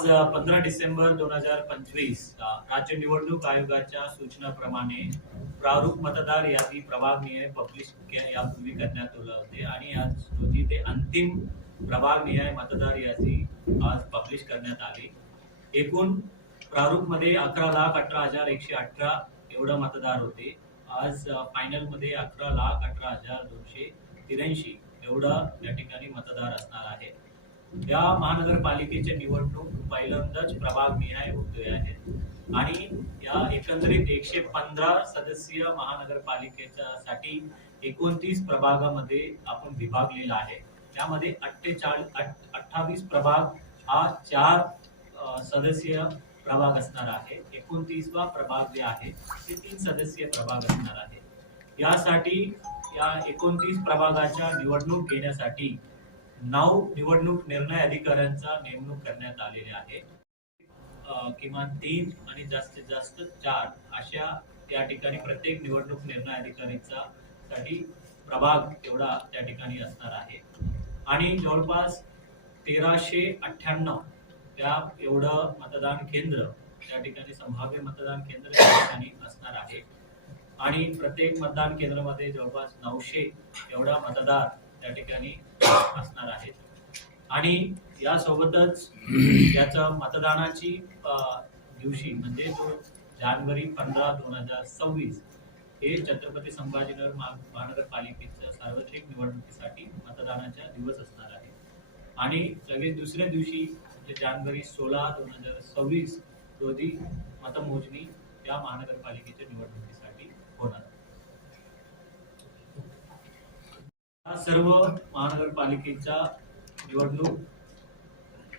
आज 15 डिसेंबर 2025 राज्य निवडणूक आयोगाच्या सूचनाप्रमाणे प्रारूप मतदार यादी प्रभागनिहाय पब्लिश यापूर्वी करण्यात आले होते आणि आज रोजी ते अंतिम प्रभागनिहाय मतदार यादी आज पब्लिश करण्यात आली। एकूण प्रारूपमध्ये 11,18,118 एवढा मतदार होते। आज फायनल मध्ये 11,18,283 एवढा या ठिकाणी मतदार असणार आहे। या महानगरपालिकेचे निवडणूक पहिल्यांदाच प्रभागनिहाय होते आहेत आणि या एकंदरीत 115 सदस्यीय महानगरपालिकेसाठी 29 प्रभागामध्ये आपण विभागलेला आहे। त्यामध्ये 28 प्रभाग हा 4 सदस्यीय प्रभाग असणार आहे। 29वा प्रभाग जे आहे ते 3 सदस्यीय प्रभाग असणार आहे। यासाठी या 29 प्रभागाच्या निवडणूक घेण्यासाठी 9 निवडणूक निर्णय अधिकाऱ्यांचा नेमणूक करण्यात आलेले आहे। किमान 3 आणि जास्तीत जास्त 4 अशा त्या ठिकाणी प्रत्येक निवडणूक निर्णय अधिकारीचा साठी प्रभाग एवढा त्या ठिकाणी असणार आहे आणि जवळपास 1398 त्या एवढं मतदान केंद्र त्या ठिकाणी संभाव्य मतदान केंद्र त्या ठिकाणी असणार आहे आणि प्रत्येक मतदान केंद्रामध्ये जवळपास 900 एवढा मतदार त्या ठिकाणी असणार आहेत आणि यासोबतच याचा मतदानाची दिवशी म्हणजे जो जानेवारी 15, 2026 हे छत्रपती संभाजीनगर महानगरपालिकेच्या सार्वत्रिक निवडणुकीसाठी मतदानाचा दिवस असणार आहे आणि लगेच दुसऱ्या दिवशी म्हणजे जानेवारी 16, 2026 रोजी मतमोजणी या महानगरपालिकेच्या निवडणुकीसाठी होणार। सर्व महानगरपालिकेच्या निवडणूक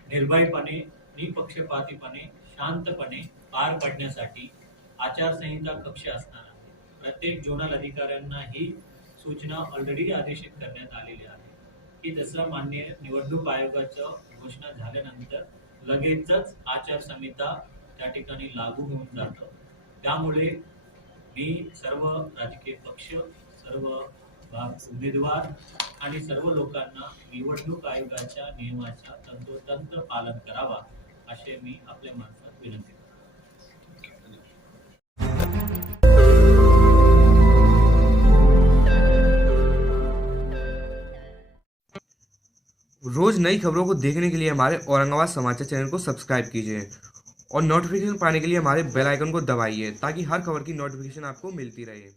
निर्भयपणे, निपक्षपातीपणे, शांतपणे पार पडण्यासाठी आचारसंहिता कक्ष असणार आहे। प्रत्येक झोनल अधिकाऱ्यांना ही सूचना ऑलरेडी आदेशित करण्यात आलेली आहे की जसं माननीय निवडणूक आयोगाच्या घोषणा झाल्यानंतर लगेचच आचारसंहिता त्या ठिकाणी लागू होऊन जातं। त्यामुळे मी सर्व राजकीय पक्ष, सर्व उमेदवार आणि सर्व लोकांना निवडणूक आयोगाच्या नियमाचा तंतोतंत पालन करावा असे मी आपल्या मार्फत विनंती करतो। रोज नई खबरों को देखने के लिए हमारे औरंगाबाद समाचार चैनल को सब्सक्राइब कीजिए और नोटिफिकेशन पाने के लिए हमारे बेल आइकन को दबाइए ताकि हर खबर की नोटिफिकेशन आपको मिलती रहे।